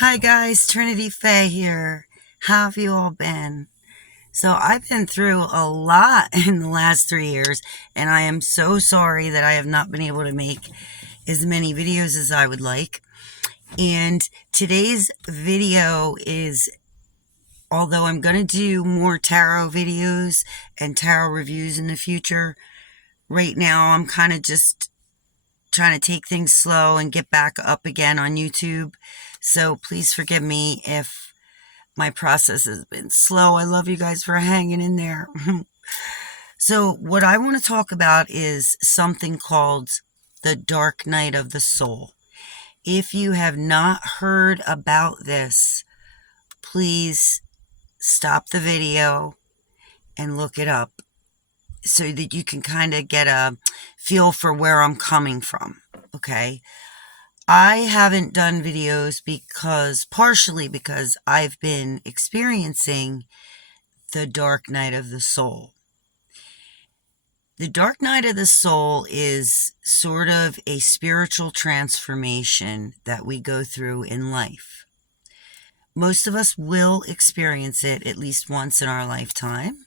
Hi guys, Trinity Faye here. How have you all been? So I've been through a lot in the last 3 years, and I am so sorry that I have not been able to make as many videos as I would like. And today's video is, although I'm going to do more tarot videos and tarot reviews in the future, right now I'm kind of just trying to take things slow and get back up again on YouTube. So please forgive me if my process has been slow. I love you guys for hanging in there. So what I want to talk about is something called the dark night of the soul. If you have not heard about this, please stop the video and look it up so that you can kind of get a feel for where I'm coming from. Okay. I haven't done videos partially because I've been experiencing the dark night of the soul. The dark night of the soul is sort of a spiritual transformation that we go through in life. Most of us will experience it at least once in our lifetime.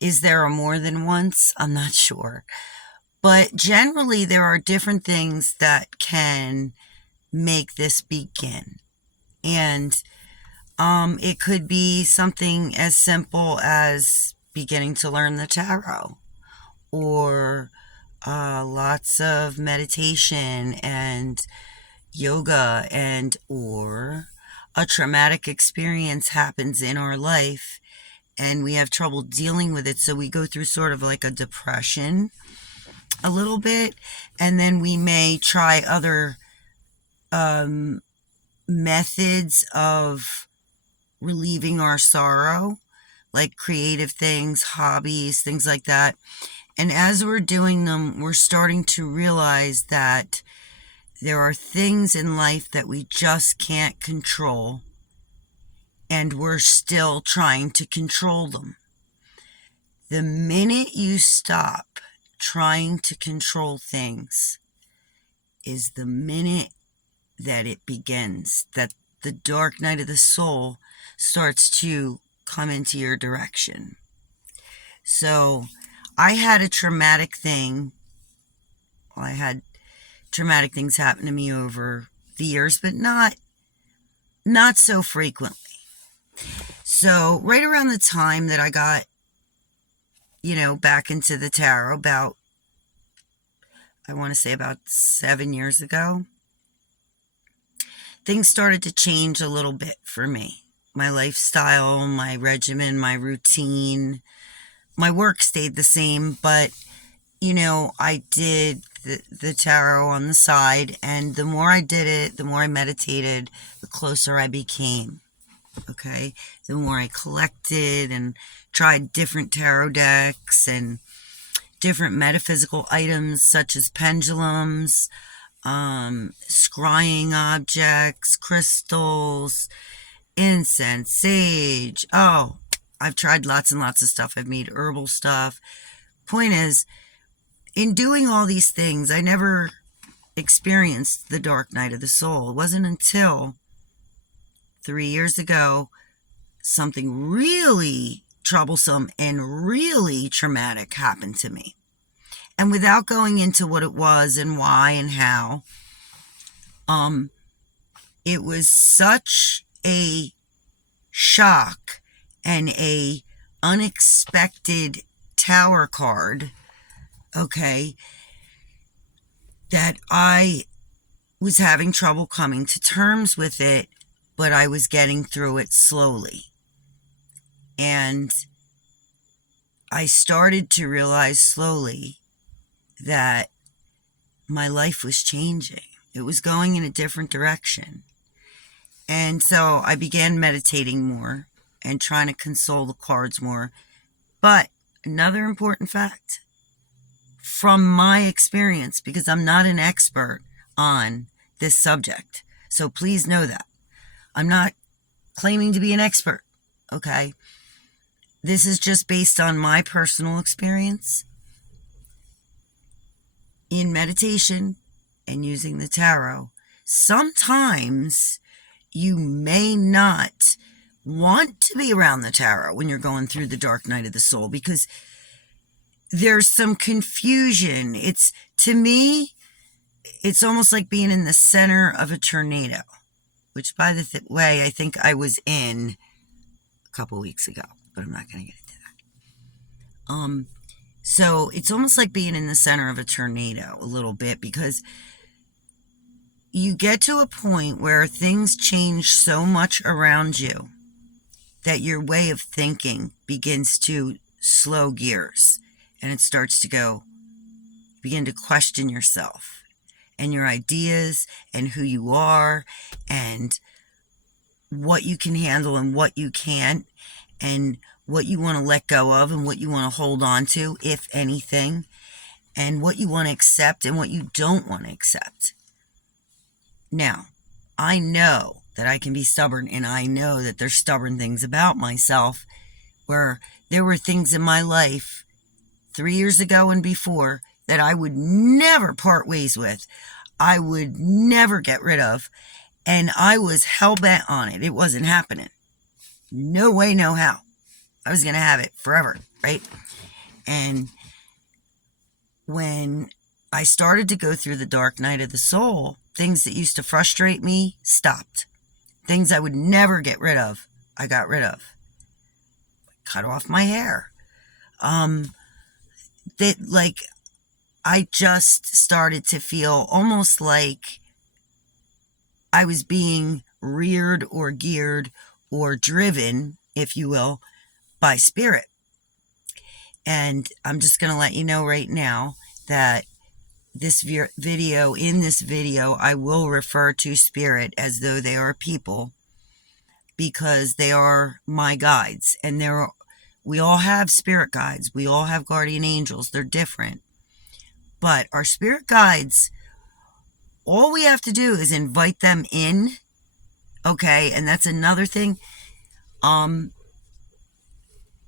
Is there a more than once? I'm not sure. But generally, there are different things that can make this begin. And it could be something as simple as beginning to learn the tarot, or lots of meditation and yoga, or a traumatic experience happens in our life and we have trouble dealing with it, so we go through sort of like a depression a little bit, and then we may try other methods of relieving our sorrow, like creative things, hobbies, things like that. And as we're doing them, we're starting to realize that there are things in life that we just can't control, and we're still trying to control them. The minute you stop trying to control things is the minute that it begins, that the dark night of the soul starts to come into your direction. So I had a traumatic thing. Well, I had traumatic things happen to me over the years, but not so frequently. So right around the time that I got, back into the tarot, I want to say about 7 years ago, things started to change a little bit for me. My lifestyle, my regimen, my routine, my work stayed the same, but, I did the tarot on the side, and the more I did it, the more I meditated, the closer I became. Okay? The more I collected and tried different tarot decks and different metaphysical items such as pendulums, scrying objects, crystals, incense, sage. Oh, I've tried lots and lots of stuff. I've made herbal stuff. Point is, in doing all these things, I never experienced the dark night of the soul. It wasn't until 3 years ago something really troublesome and really traumatic happened to me. And without going into what it was and why and how, it was such a shock and a unexpected tower card, okay, that I was having trouble coming to terms with it, but I was getting through it slowly. And I started to realize slowly that my life was changing. It was going in a different direction. And so I began meditating more and trying to console the cards more. But another important fact from my experience, because I'm not an expert on this subject, so please know that. I'm not claiming to be an expert, okay? This is just based on my personal experience in meditation and using the tarot. sometimes you may not want to be around the tarot when you're going through the dark night of the soul, because there's some confusion. To me, it's almost like being in the center of a tornado, which, by the way, I think I was in a couple weeks ago, but I'm not going to get into that. So it's almost like being in the center of a tornado a little bit, because you get to a point where things change so much around you that your way of thinking begins to slow gears, and it starts to begin to question yourself and your ideas and who you are and what you can handle and what you can't, and what you want to let go of and what you want to hold on to, if anything, and what you want to accept and what you don't want to accept. Now, I know that I can be stubborn, and I know that there's stubborn things about myself, where there were things in my life 3 years ago and before that I would never part ways with. I would never get rid of, and I was hell-bent on it. It wasn't happening. No way, no how. I was going to have it forever, right? And when I started to go through the dark night of the soul, things that used to frustrate me stopped. Things I would never get rid of, I got rid of. Cut off my hair. I just started to feel almost like I was being reared or geared or driven, if you will, by spirit. And I'm just going to let you know right now that in this video, I will refer to spirit as though they are people, because they are my guides. And we all have spirit guides. We all have guardian angels. They're different. But our spirit guides, all we have to do is invite them in. Okay, and that's another thing.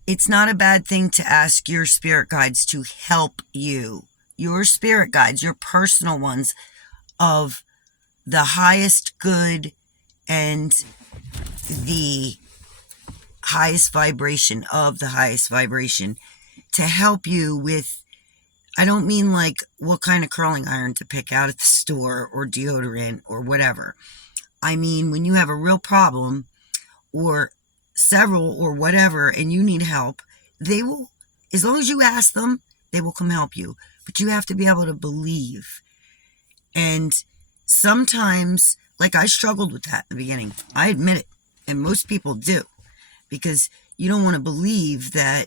It's not a bad thing to ask your spirit guides to help you. Your spirit guides, your personal ones, of the highest good and the highest vibration of the highest vibration, to help you with, I don't mean like what kind of curling iron to pick out at the store or deodorant or whatever. I mean, when you have a real problem or several or whatever and you need help, they will, as long as you ask them, they will come help you. But you have to be able to believe. And sometimes, like, I struggled with that in the beginning. I admit it. And most people do. Because you don't want to believe that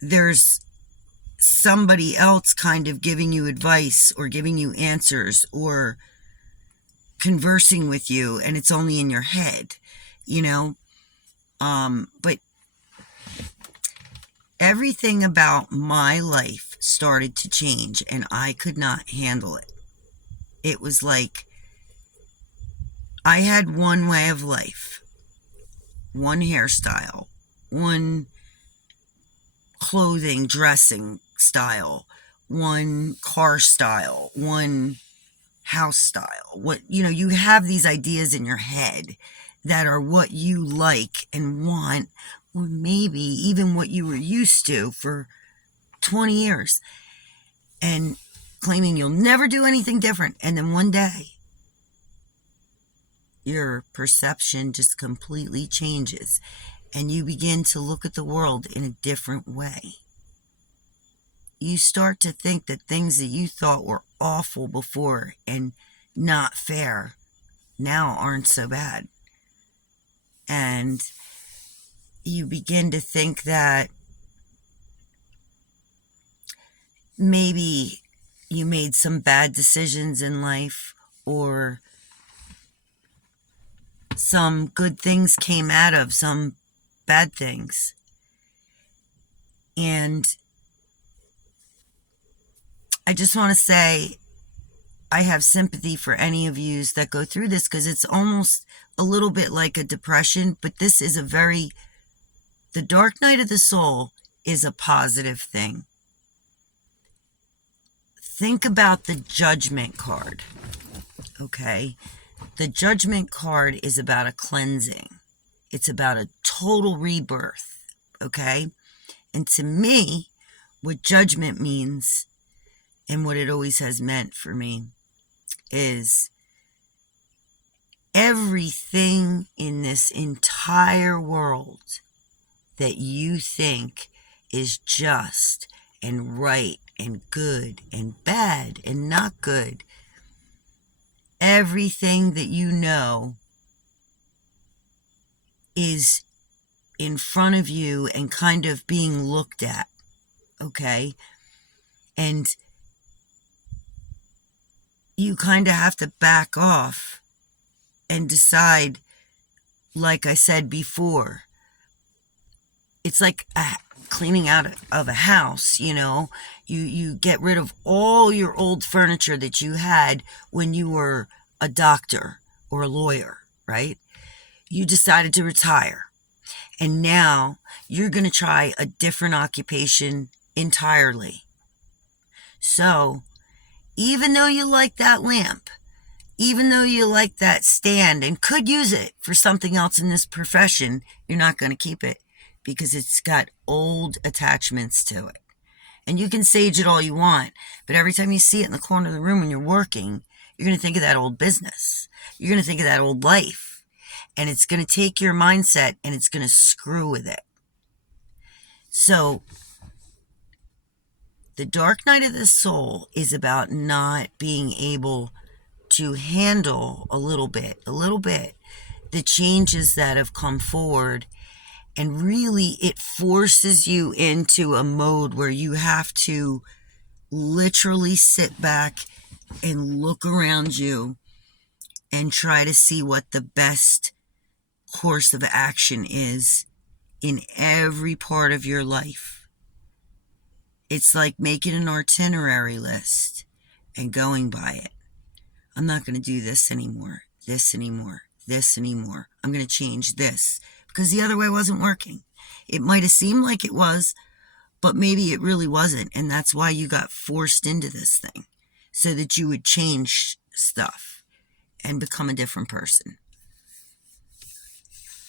there's somebody else kind of giving you advice or giving you answers or conversing with you, and it's only in your head, you know? But everything about my life started to change, and I could not handle it. It was like I had one way of life, one hairstyle, one clothing, dressing style, one car style, one house style. You have these ideas in your head that are what you like and want, or maybe even what you were used to for 20 years, and claiming you'll never do anything different. And then one day, your perception just completely changes, and you begin to look at the world in a different way. You start to think that things that you thought were awful before and not fair now aren't so bad. And you begin to think that maybe you made some bad decisions in life, or some good things came out of some bad things. And I just want to say, I have sympathy for any of you that go through this, because it's almost a little bit like a depression, but this is the dark night of the soul is a positive thing. Think about the Judgment card. Okay? The Judgment card is about a cleansing. It's about a total rebirth. Okay? And to me, what Judgment means, and what it always has meant for me, is everything in this entire world that you think is just and right and good and bad and not good, everything that you know is in front of you and kind of being looked at, okay? And you kind of have to back off and decide, like I said before, it's like cleaning out of a house, you know. You get rid of all your old furniture that you had when you were a doctor or a lawyer, right? You decided to retire, and now you're going to try a different occupation entirely. So, even though you like that lamp, even though you like that stand and could use it for something else in this profession, you're not going to keep it because it's got old attachments to it. And you can sage it all you want, but every time you see it in the corner of the room when you're working, you're going to think of that old business. You're going to think of that old life. And it's going to take your mindset and it's going to screw with it. So, the dark night of the soul is about not being able to handle a little bit, the changes that have come forward. And really, it forces you into a mode where you have to literally sit back and look around you and try to see what the best course of action is in every part of your life. It's like making an itinerary list and going by it. I'm not going to do this anymore, this anymore, this anymore. I'm going to change this because the other way wasn't working. It might have seemed like it was, but maybe it really wasn't. And that's why you got forced into this thing, so that you would change stuff and become a different person.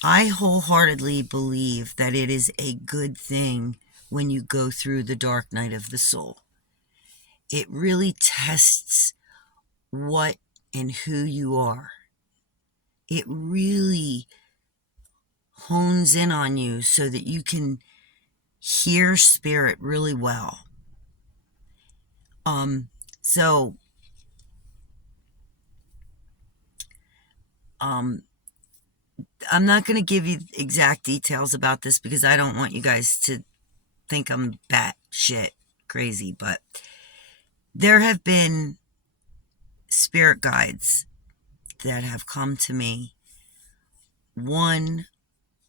I wholeheartedly believe that it is a good thing when you go through the dark night of the soul. It really tests what and who you are. It really hones in on you so that you can hear spirit really well. So I'm not going to give you exact details about this because I don't want you guys to think I'm batshit crazy, but there have been spirit guides that have come to me. One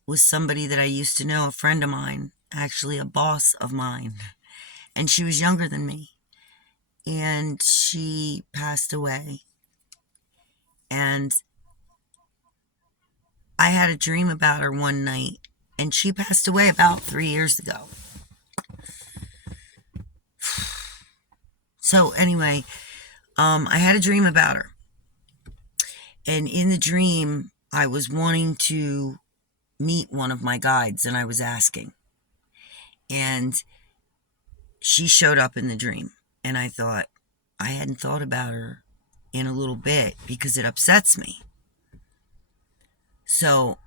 was somebody that I used to know, a friend of mine, actually a boss of mine, and she was younger than me, and she passed away. And I had a dream about her one night, and she passed away about 3 years ago. So anyway, I had a dream about her. And in the dream, I was wanting to meet one of my guides, and I was asking. And she showed up in the dream. And I thought, I hadn't thought about her in a little bit because it upsets me. So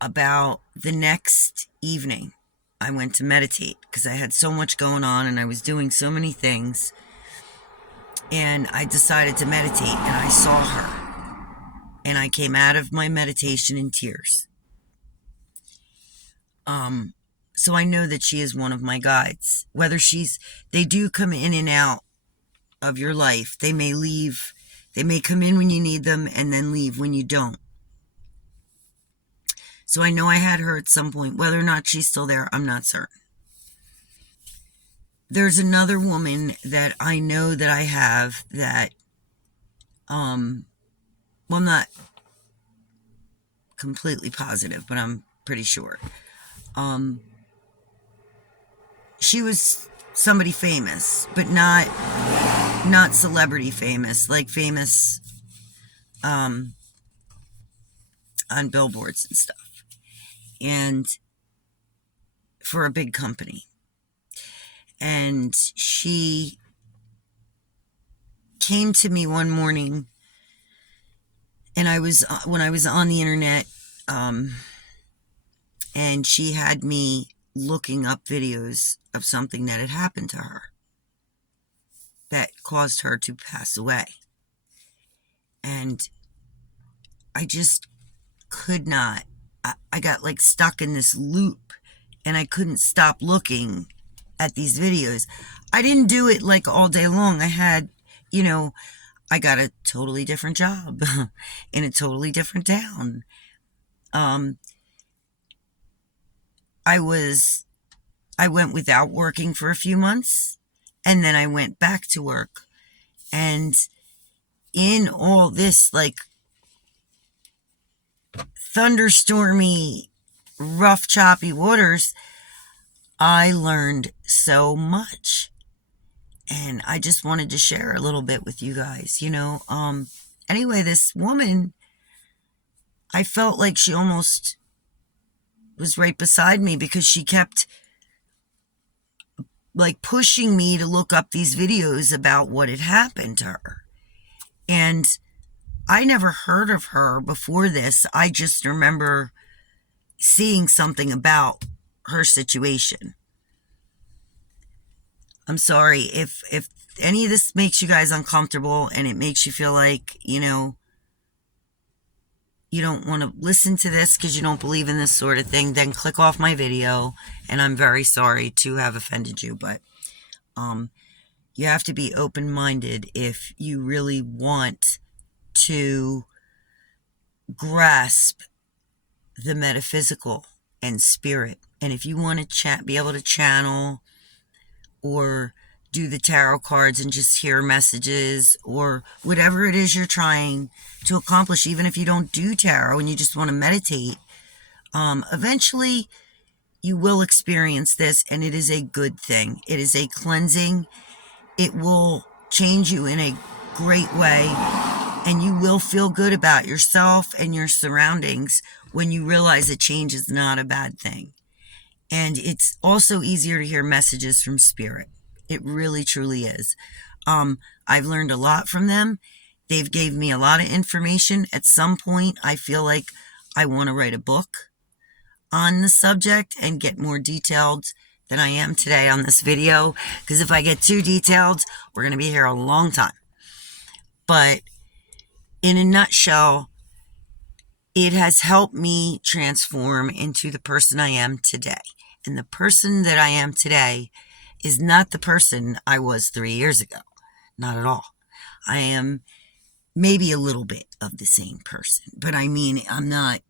about the next evening, I went to meditate because I had so much going on and I was doing so many things. And I decided to meditate, and I saw her. And I came out of my meditation in tears. So I know that she is one of my guides. Whether they do come in and out of your life. They may leave, they may come in when you need them and then leave when you don't. So I know I had her at some point. Whether or not she's still there, I'm not certain. There's another woman that I know that I have that, well, I'm not completely positive, but I'm pretty sure. She was somebody famous, but not celebrity famous, like famous um, on billboards and stuff, and for a big company. And she came to me one morning, and when I was on the internet, and she had me looking up videos of something that had happened to her that caused her to pass away. And I just could not. I got like stuck in this loop, and I couldn't stop looking at these videos. I didn't do it like all day long. I had, I got a totally different job in a totally different town. Um, I went without working for a few months, and then I went back to work. And in all this, like, thunderstormy, rough, choppy waters, I learned so much. And I just wanted to share a little bit with you guys, Anyway, this woman, I felt like she almost was right beside me, because she kept like pushing me to look up these videos about what had happened to her. And I never heard of her before this. I just remember seeing something about her situation. I'm sorry if any of this makes you guys uncomfortable, and it makes you feel like, you don't want to listen to this because you don't believe in this sort of thing, then click off my video. And I'm very sorry to have offended you, but you have to be open-minded if you really want to grasp the metaphysical and spirit. And if you want to be able to channel or do the tarot cards and just hear messages, or whatever it is you're trying to accomplish, even if you don't do tarot and you just want to meditate, eventually you will experience this, and it is a good thing. It is a cleansing. It will change you in a great way, and you will feel good about yourself and your surroundings when you realize that change is not a bad thing. And it's also easier to hear messages from spirit. It really, truly is. I've learned a lot from them. They've gave me a lot of information. At some point, I feel like I want to write a book on the subject and get more detailed than I am today on this video, because if I get too detailed, we're going to be here a long time. But in a nutshell, it has helped me transform into the person I am today. And the person that I am today is not the person I was 3 years ago. Not at all. I am maybe a little bit of the same person, but I mean, I'm not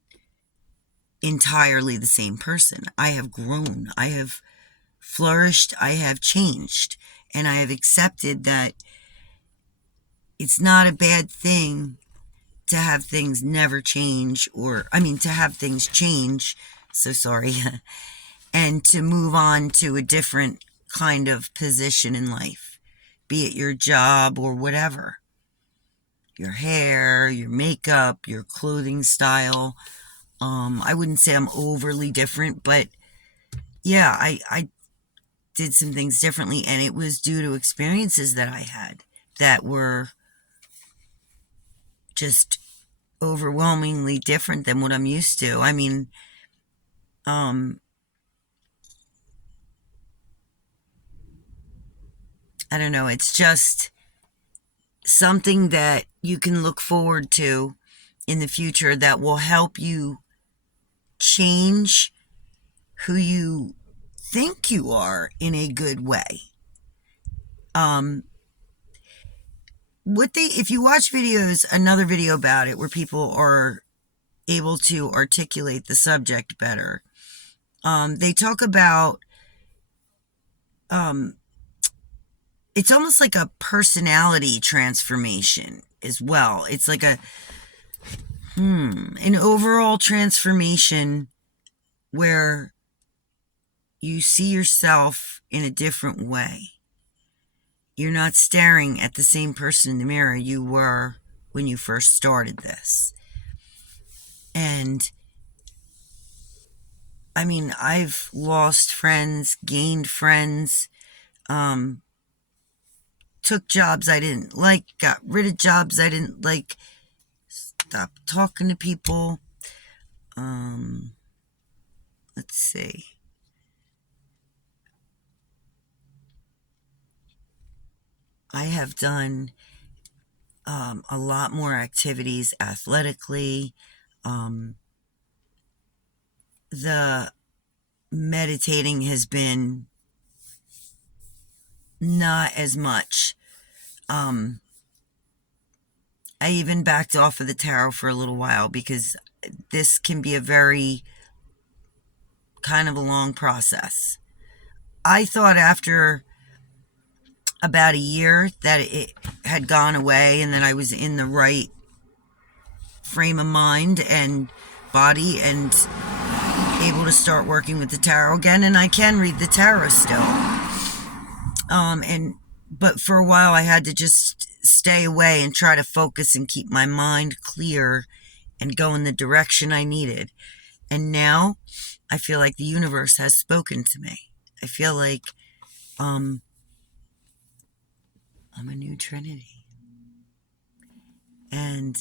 entirely the same person. I have grown. I have flourished. I have changed. And I have accepted that it's not a bad thing to have things never change, to have things change. So sorry. And to move on to a different kind of position in life, be it your job or whatever. Your hair, your makeup, your clothing style. I wouldn't say I'm overly different, but yeah, I did some things differently, and it was due to experiences that I had that were just overwhelmingly different than what I'm used to. I mean, I don't know, it's just something that you can look forward to in the future that will help you change who you think you are in a good way. If you watch videos, another video about it where people are able to articulate the subject better, they talk about, it's almost like a personality transformation as well. It's like an overall transformation where you see yourself in a different way. You're not staring at the same person in the mirror you were when you first started this. And I mean, I've lost friends, gained friends, took jobs I didn't like, got rid of jobs I didn't like, stopped talking to people. Let's see. I have done a lot more activities athletically. The meditating has been not as much. I even backed off of the tarot for a little while because this can be a very kind of a long process. I thought after about a year that it had gone away and that I was in the right frame of mind and body and able to start working with the tarot again, and I can read the tarot still. But for a while I had to just stay away and try to focus and keep my mind clear and go in the direction I needed. And now I feel like the universe has spoken to me. I feel like I'm a new Trinity. And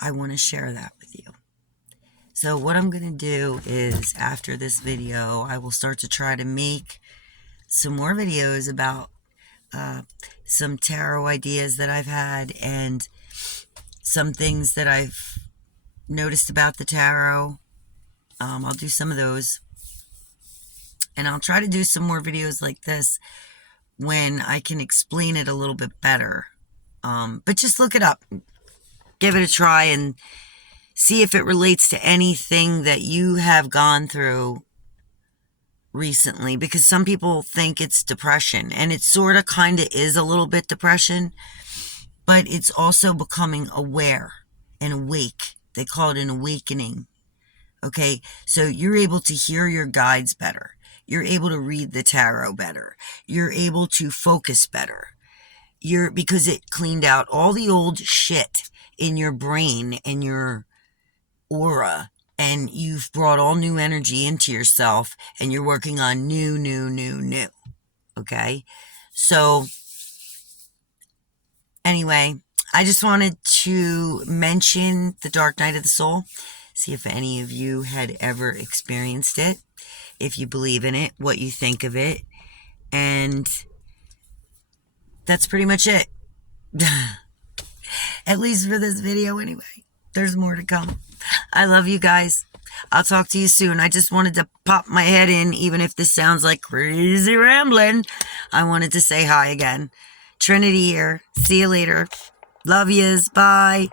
I want to share that with you. So what I'm going to do is, after this video, I will start to try to make some more videos about some tarot ideas that I've had and some things that I've noticed about the tarot. I'll do some of those. And I'll try to do some more videos like this when I can explain it a little bit better. But just look it up. Give it a try and see if it relates to anything that you have gone through recently. Because some people think it's depression. And it sort of kind of is a little bit depression. But it's also becoming aware and awake. They call it an awakening. Okay, so you're able to hear your guides better. You're able to read the tarot better. You're able to focus better. Because it cleaned out all the old shit in your brain and your aura, and you've brought all new energy into yourself, and you're working on new. Okay, so anyway, I just wanted to mention the Dark Night of the Soul. See if any of you had ever experienced it, if you believe in it, what you think of it, and that's pretty much it. At least for this video anyway. There's more to come. I love you guys. I'll talk to you soon. I just wanted to pop my head in, even if this sounds like crazy rambling. I wanted to say hi again. Trinity here. See you later. Love yous. Bye.